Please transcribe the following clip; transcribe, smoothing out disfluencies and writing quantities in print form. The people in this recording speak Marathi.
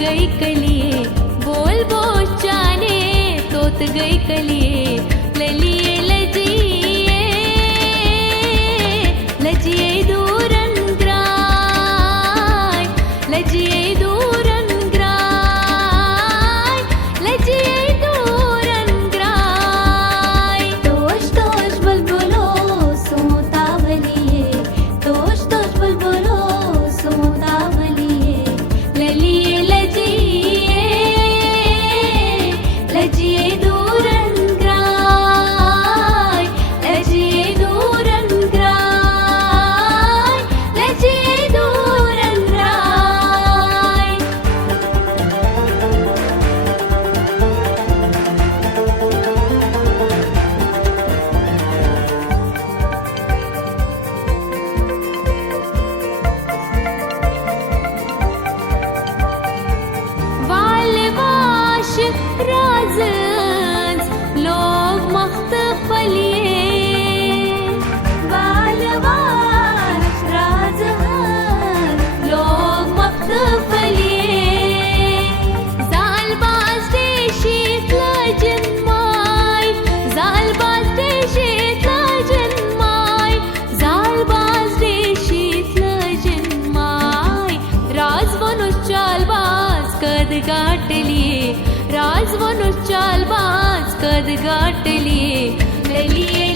गई कलिए बोल बोचाने तोत गई कलिए ललिए लजिए लजिए दूरन ग्राय लजिए दूरन ग्राय लजिए दूरन ग्राय तोष तोष बुलबुलो सोतावलिए तोष तोष बुलबुलो सोतावलिए ललिए लजिए लजिए दूरन ग्राय लजिए दूरन ग्राय लजिए दूरन ग्राय वालवाश राजन्स लोग मख्तफलिए वालवाश राजहंस लोग मख्तफलिए जालबाज देशीतला जन्माय जालबाज देशीतला जन्माय जालबाज देशीतला जन्माय राजवनु चालबाज कद गाठलिए राजवनु चालबाज कद गाठलिए ललिए